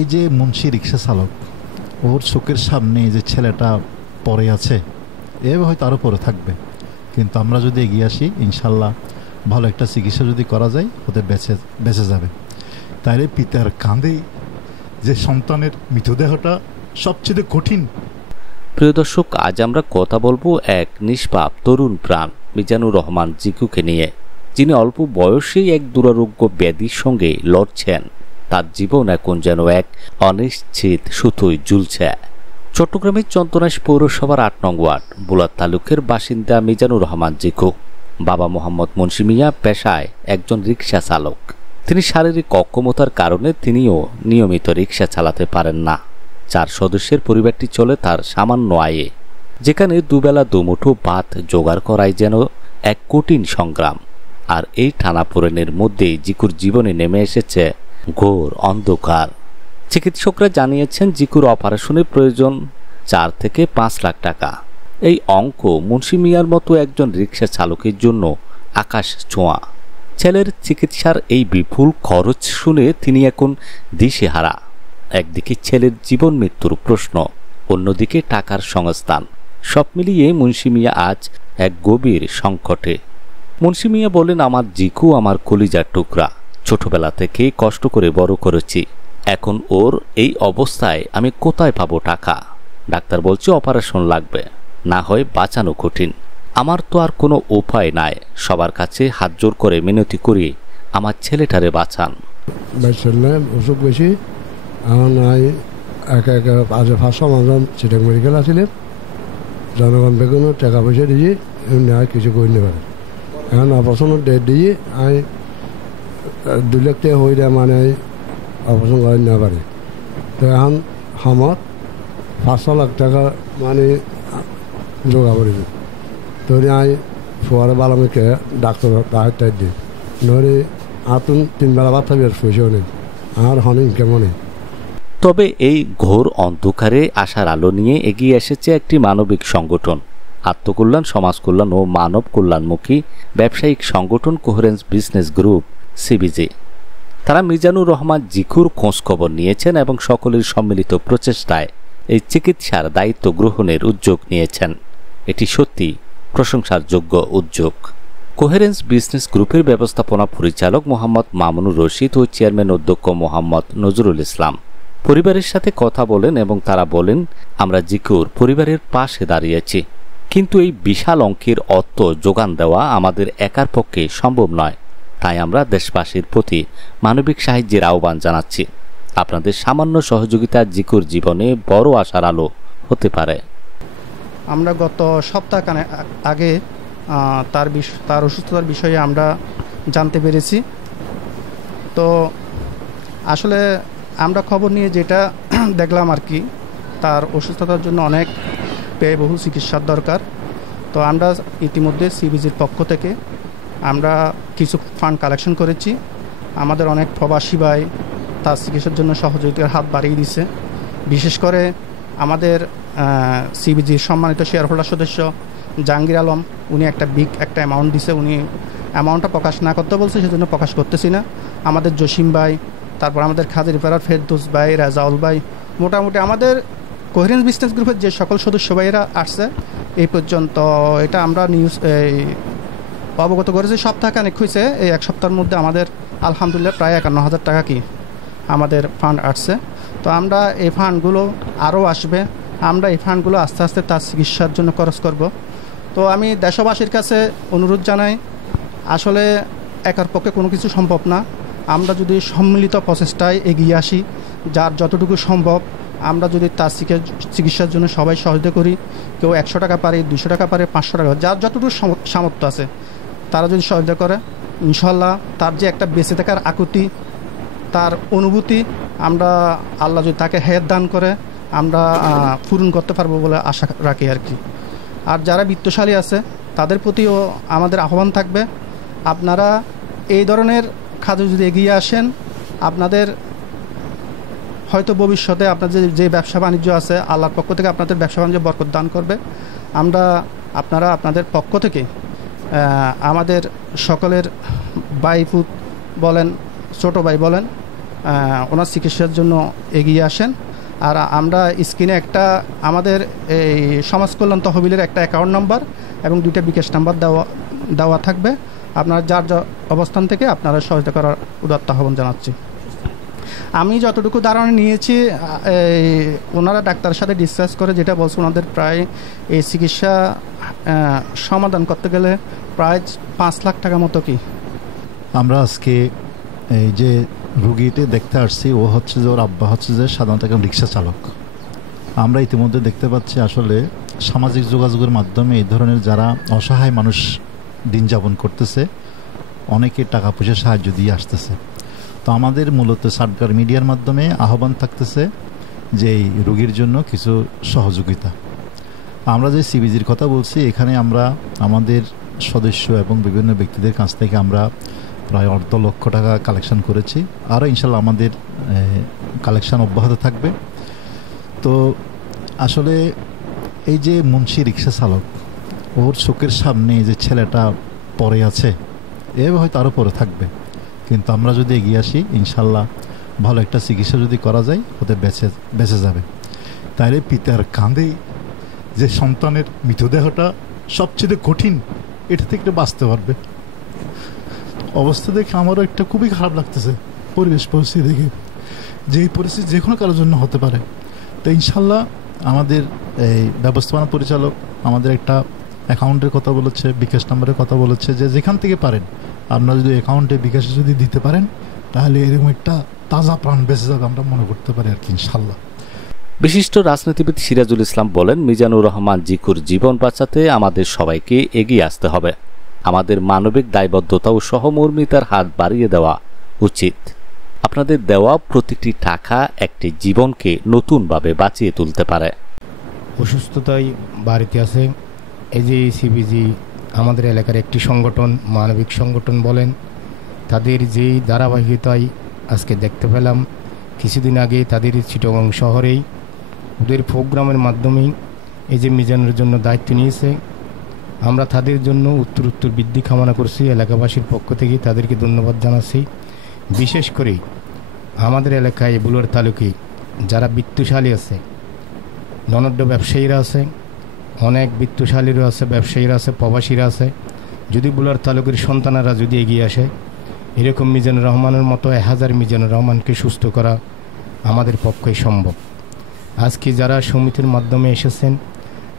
এই যে মুন্সি রিক্সা চালক, ওর চোখের সামনে যে ছেলেটা পড়ে আছে, এভাবে হয়তো আরও পরে থাকবে, কিন্তু আমরা যদি এগিয়ে আসি ইনশাল্লাহ ভালো একটা চিকিৎসা যদি করা যায় ওদের বেঁচে যাবে। তাইলে পিতার কাঁধে যে সন্তানের মৃতদেহটা সবচেয়ে কঠিন। প্রিয় দর্শক, আজ আমরা কথা বলবো এক নিষ্পাপ তরুণ প্রাণ মিজানুর রহমান জিকুকে নিয়ে, যিনি অল্প বয়সেই এক দুরারোগ্য ব্যাধির সঙ্গে লড়ছেন। তার জীবন এখন যেন এক অনিশ্চিত সুতোয় ঝুলছে। চট্টগ্রামের চন্দনাইশ পৌরসভার ৮ নং ওয়ার্ড বুলাদ তালুকের বাসিন্দা মিজানুর রহমান জিকু। বাবা মোহাম্মদ মুন্সি মিয়া পেশায় একজন রিকশা চালক। তিনি শারীরিক অক্ষমতার কারণে তিনিও নিয়মিত রিকশা চালাতে পারেন না। 4 সদস্যের পরিবারটি চলে তার সামান্য আয়ে, যেখানে দুবেলা দুমুঠো ভাত জোগাড় করাই যেন এক কঠিন সংগ্রাম। আর এই টানাপোড়েনের মধ্যেই জিকুর জীবনে নেমে এসেছে ঘোর অন্ধকার। চিকিৎসকরা জানিয়েছেন জিকুর অপারেশনের প্রয়োজন 4 থেকে 5 লাখ টাকা। এই অঙ্ক মুন্সি মিয়ার মতো একজন রিকশা চালকের জন্য আকাশ ছোঁয়া। ছেলের চিকিৎসার এই বিপুল খরচ শুনে তিনি এখন দিশেহারা। একদিকে ছেলের জীবন মৃত্যুর প্রশ্ন, অন্যদিকে টাকার সংস্থান। সব মিলিয়ে মুন্সি মিয়া আজ এক গভীর সংকটে। মুন্সি মিয়া বলেন, আমার জিকু আমার কলিজার টুকরা। ছোটবেলা থেকে কষ্ট করে বড় করেছি। এখন ওর এই অবস্থায় আমি কোথায় পাবো টাকা? ডাক্তার বলছে অপারেশন লাগবে, না হয় বাঁচানো কঠিন। আমার তো আর কোনো উপায় নাই। সবার কাছে হাত জোর করে মিনতি করি, আমার ছেলেটারে বাঁচান। অসুখ বেশি, এখন একা একা আজ 500 মানুষ চিটাং মেডিকেল আসলে জনগণ বেগুন টাকা পয়সা দিয়ে এমনি আর কিছু করে নিতে পারে। এখন অপারেশনের ডেট দিয়ে আমি 2 লাখ টাকা হয়ে মানে অপারেশন করে নিতে পারে। তো এখন আমার 500 লাখ টাকা মানে যোগা করেছি। তো আমি ফুয়ারে বালামকে ডাক্তার টাইট দিই, নরে আতুন 3 বেলা ভাত খাবি আর পয়সাও নেই, আর হনে ইনকামও নেই। তবে এই ঘোর অন্ধকারে আশার আলো নিয়ে এগিয়ে এসেছে একটি মানবিক সংগঠন, আত্মকল্যাণ, সমাজ কল্যাণ ও মানব কল্যাণমুখী ব্যবসায়িক সংগঠন কোহেরেন্স বিজনেস গ্রুপ সিবিজি। তারা মিজানুর রহমান জিকুর খোঁজখবর নিয়েছেন এবং সকলের সম্মিলিত প্রচেষ্টায় এই চিকিৎসার দায়িত্ব গ্রহণের উদ্যোগ নিয়েছেন। এটি সত্যি প্রশংসার যোগ্য উদ্যোগ। কোহেরেন্স বিজনেস গ্রুপের ব্যবস্থাপনা পরিচালক মোহাম্মদ মামুনুর রশিদ ও চেয়ারম্যান অধ্যক্ষ মোহাম্মদ নজরুল ইসলাম পরিবারের সাথে কথা বলেন এবং তারা বলেন, আমরা জিকুর পরিবারের পাশে দাঁড়িয়েছি, কিন্তু এই বিশাল অঙ্কের অর্থ যোগান দেওয়া আমাদের একার পক্ষে সম্ভব নয়। তাই আমরা দেশবাসীর প্রতি মানবিক সাহায্যের আহ্বান জানাচ্ছি। আপনাদের সামান্য সহযোগিতা জিকুর জীবনে বড় আশার আলো হতে পারে। আমরা গত সপ্তাহ আগে তার অসুস্থতার বিষয়ে আমরা জানতে পেরেছি। তো আসলে আমরা খবর নিয়ে যেটা দেখলাম আর কি, তার অসুস্থতার জন্য অনেক ব্যয়বহুল চিকিৎসার দরকার। তো আমরা ইতিমধ্যে সিবিজির পক্ষ থেকে আমরা কিছু ফান্ড কালেকশন করেছি। আমাদের অনেক প্রবাসী ভাই তার চিকিৎসার জন্য সহযোগিতার হাত বাড়িয়ে দিছে। বিশেষ করে আমাদের সিবিজির সম্মানিত শেয়ার হোল্ডার সদস্য জাহাঙ্গীর আলম, উনি একটা অ্যামাউন্ট দিছে। উনি অ্যামাউন্টটা প্রকাশ না করতে বলছে, সেজন্য প্রকাশ করতেছি না। আমাদের জসিম ভাই, তারপর আমাদের খাদির ফেরার ফেরদৌস ভাই, রাজাউল ভাই, মোটামুটি আমাদের কোহেরেন্স বিজনেস গ্রুপের যে সকল সদস্য ভাইয়েরা আসছে এই পর্যন্ত, এটা আমরা নিউজ অবগত করেছি। সপ্তাহখানেক হয়েছে, এই 1 সপ্তাহের মধ্যে আমাদের আলহামদুলিল্লাহ প্রায় 51,000 টাকা কি আমাদের ফান্ড আসছে। তো আমরা এই ফান্ডগুলো আরও আসবে। আমরা এই ফান্ডগুলো আস্তে আস্তে তার চিকিৎসার জন্য খরচ করব। তো আমি দেশবাসীর কাছে অনুরোধ জানাই, আসলে একার পক্ষে কোনো কিছু সম্ভব না। আমরা যদি সম্মিলিত প্রচেষ্টায় এগিয়ে আসি, যার যতটুকু সম্ভব আমরা যদি তার চিকিৎসার জন্য সবাই সহযোগিতা করি, কেউ 100 টাকা পারে, 200 টাকা পারে, 500 টাকা, যার যতটুকু সামর্থ্য আছে তারা যদি সহযোগিতা করে, ইনশাল্লাহ তার যে একটা বেঁচে থাকার আকুতি, তার অনুভূতি, আমরা আল্লাহ যদি তাকে হেদায়েত দান করে আমরা পূরণ করতে পারবো বলে আশা রাখি আর কি। আর যারা বিত্তশালী আছে তাদের প্রতিও আমাদের আহ্বান থাকবে, আপনারা এই ধরনের কাজে যদি এগিয়ে আসেন, আপনাদের হয়তো ভবিষ্যতে আপনাদের যে ব্যবসা বাণিজ্য আছে, আল্লাহর পক্ষ থেকে আপনাদের ব্যবসা বাণিজ্য বরকত দান করবে। আপনারা আপনাদের পক্ষ থেকে আমাদের সকলের ভাইপুত বলেন, ছোটো ভাই বলেন, ওনার চিকিৎসার জন্য এগিয়ে আসেন। আর আমরা স্ক্রিনে একটা আমাদের এই সমাজ কল্যাণ তহবিলের একটা অ্যাকাউন্ট নাম্বার এবং 2টা বিকাশ নাম্বার দেওয়া থাকবে। আপনারা যার অবস্থান থেকে আপনারা সহায়তা করার উদাত্ত আহ্বান জানাচ্ছি। আমি যতটুকু ধারণা নিয়েছি, ওনারা ডাক্তারের সাথে ডিসকাস করে যেটা বলছে, ওনাদের প্রায় এই চিকিৎসা সমাধান করতে গেলে প্রায় 5 লাখ টাকা মতো কি। আমরা আজকে এই যে রুগীটি দেখতে আসছি, ও হচ্ছে যে ওর আব্বা হচ্ছে যে সাধারণত একজন রিক্সা চালক। আমরা ইতিমধ্যে দেখতে পাচ্ছি আসলে সামাজিক যোগাযোগের মাধ্যমে এই ধরনের যারা অসহায় মানুষ দিন যাপন করতেছে, অনেকে টাকা পয়সা সাহায্য দিয়ে আসতেছে। তো আমাদের মূলত সার্কার মিডিয়ার মাধ্যমে আহ্বান থাকতেছে যে এই রোগীর জন্য কিছু সহযোগিতা। আমরা যে সিবিজির কথা বলছি, এখানে আমরা আমাদের সদস্য এবং বিভিন্ন ব্যক্তিদের কাছ থেকে আমরা প্রায় 1.5 লক্ষ টাকা কালেকশন করেছি। আরও ইনশাল্লাহ আমাদের কালেকশন অব্যাহত থাকবে। তো আসলে এই যে মুন্সি রিক্সা চালক, ওর চোখের সামনে যে ছেলেটা পড়ে আছে, হয়তো আরও পরে থাকবে, কিন্তু আমরা যদি এগিয়ে আসি ইনশাল্লাহ ভালো একটা চিকিৎসা যদি করা যায়, ওদের বেঁচে যাবে। তাইলে পিতার কাঁধে যে সন্তানের মৃতদেহটা সবচেয়ে কঠিন, এটা থেকে বাঁচতে পারবে। অবস্থা দেখে আমারও একটা খুবই খারাপ লাগতেছে, পরিস্থিতি দেখে, যে এই পরিস্থিতি যে কোনো কারোর জন্য হতে পারে। তো ইনশাল্লাহ আমাদের এই ব্যবস্থাপনা পরিচালক আমাদের একটা অ্যাকাউন্টের কথা বলেছে, বিকাশ নাম্বারের কথা বলেছে, যে যেখান থেকে পারেন আপনারা যদি অ্যাকাউন্টে বিকাশে যদি দিতে পারেন, তাহলে এরকম একটা তাজা প্রাণ বেঁচে যাবে আমরা মনে করতে পারি আর কি, ইনশাল্লাহ। বিশিষ্ট রাজনীতিবিদ সিরাজুল ইসলাম বলেন, মিজানুর রহমান জিকুর জীবন বাঁচাতে আমাদের সবাইকে এগিয়ে আসতে হবে। আমাদের মানবিক দায়বদ্ধতা ও সহমর্মিতার হাত বাড়িয়ে দেওয়া উচিত। আপনাদের দেওয়া প্রতিটি টাকা একটি জীবনকে নতুনভাবে বাঁচিয়ে তুলতে পারে। অসুস্থতায় বাড়িতে আছে, এই যে সিবিজি আমাদের এলাকার একটি সংগঠন, মানবিক সংগঠন বলেন, তাদের যেই ধারাবাহিকতায় আজকে দেখতে পেলাম, কিছুদিন আগে তাদের চিটাগং শহরেই ওদের প্রোগ্রামের মাধ্যমেই এই যে মিজানের জন্য দায়িত্ব নিয়েছে, আমরা তাদের জন্য উত্তর বৃদ্ধি কামনা করছি। এলাকাবাসীর পক্ষ থেকে তাদেরকে ধন্যবাদ জানাচ্ছি। বিশেষ করে আমাদের এলাকায় বুলার তালুকে যারা বিত্তশালী আছে, ধনাঢ্য ব্যবসায়ীরা আছে, অনেক বিত্তশালীরা আছে, ব্যবসায়ীরা আছে, প্রবাসীরা আছে, যদি বুলার তালুকের সন্তানেরা যদি এগিয়ে আসে, এরকম মিজানুর রহমানের মতো 1000 মিজানুর রহমানকে সুস্থ করা আমাদের পক্ষে সম্ভব। আজকে যারা সমিতির মাধ্যমে এসেছেন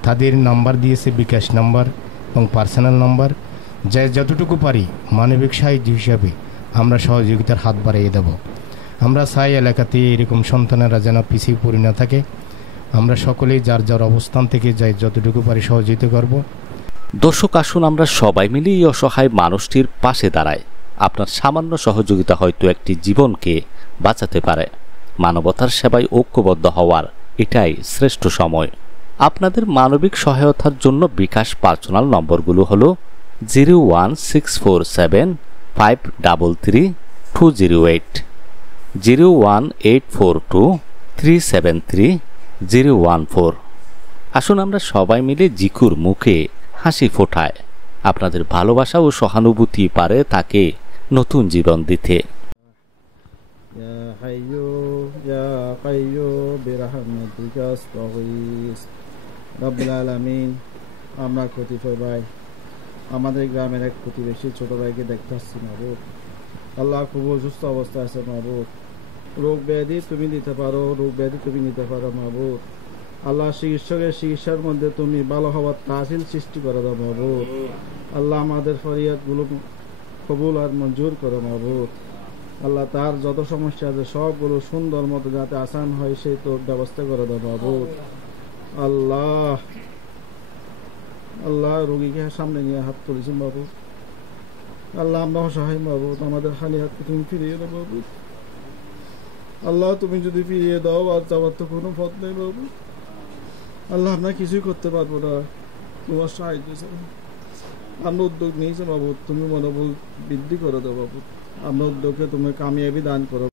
তাদের নাম্বার দিয়েছে, বিকাশ নাম্বার এবং পার্সোনাল নাম্বার, যা যতটুকু পারি মানবিক সাহায্য হিসাবে আমরা সহযোগিতার হাত বাড়িয়ে দেব। আমরা চাই এলাকাতে এরকম সন্তানেরা যেন পিছিয়ে পড়ে না থাকে। আমরা সকলেই যার যার অবস্থান থেকে যাই যতটুকু পারি সহযোগিতা করব। দর্শক, আসুন আমরা সবাই মিলে এই অসহায় মানুষটির পাশে দাঁড়াই। আপনার সামান্য সহযোগিতা হয়তো একটি জীবনকে বাঁচাতে পারে। মানবতার সেবায় ঐক্যবদ্ধ হওয়ার এটাই শ্রেষ্ঠ সময়। আপনাদের মানবিক সহায়তার জন্য বিকাশ পার্সোনাল নম্বরগুলো হলো 01647533208, 01842373014। আসুন আমরা সবাই মিলে জিকুর মুখে হাসি ফোটায়। আপনাদের ভালোবাসা ও সহানুভূতি পারে তাকে নতুন জীবন দিতে। ইয়া হাইয়্যু ইয়া কাইয়্যুম বিরহমাতিকা আস্তাগীস। রব্বুল আলামিন, আমরা কতিপয় ভাই আমাদের গ্রামের এক প্রতিবেশী ছোট ভাইকে দেখতে আসছি মাবুদ। আল্লাহ খুব অসুস্থ অবস্থায় আছে মাবুদ। রোগ ব্যাধি তুমি দিতে পারো, রোগ ব্যাধি তুমি নিতে পারো মাবুদ। আল্লাহ চিকিৎসকের চিকিৎসার মধ্যে তুমি ভালো হওয়ার তাসিল সৃষ্টি করে দাও মাবুদ। আল্লাহ আমাদের ফরিয়াদগুলো কবুল আর মঞ্জুর করো মাবুদ। আল্লাহ তার যত সমস্যা আছে সবগুলো সুন্দর মতো যাতে আসান হয় সেই তো ব্যবস্থা করে দাও মাবুদ। আল্লাহ আল্লাহ রোগীকে সামনে নিয়ে হাত তুলেছি মাবুদ। আল্লাহ আমরা অসহায় মাবুদ, আমাদের খালি হাতকে তুমি ফিরিয়ে দাও মাবুদ। আল্লাহ তুমি যদি ফিরিয়ে দাও আর যাওয়ার তো কোনো পথ নেই বাবু। আল্লাহ আমরা কিছুই করতে পারবো না, তোমার সাহায্য ছাড়া। আমরা উদ্যোগ নিয়েছি বাবু, তুমি মনোবল বৃদ্ধি করে দাও বাবু। আমরা উদ্যোগে তুমি কামিয়াবি দান করো।